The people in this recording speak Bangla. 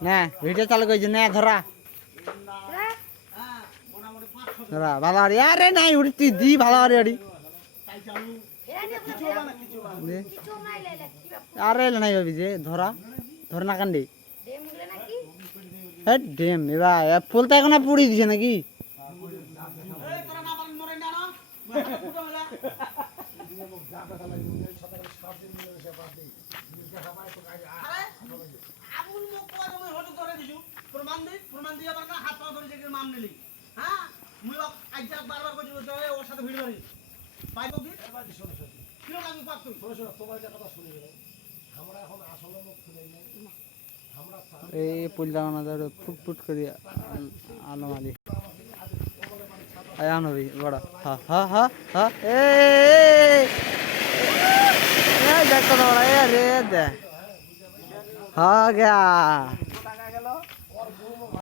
না ভিডিও চালু করেছি না ধরা ধরা ভালো আরে আরে নাই উড়ি তুই দি ভালো আরে আরে আরে নাই ভাবি যে ধরা ধর না কান্দি হ্যাঁ ডেম এবার ফুলটা এখন পুড়ি দিছে নাকি এই পুলটা আমাদের ফুট করে আলো মালি আয়ান হবি বড় হা হা হা হা এ দেখো বড় এ রে দে হা গয়া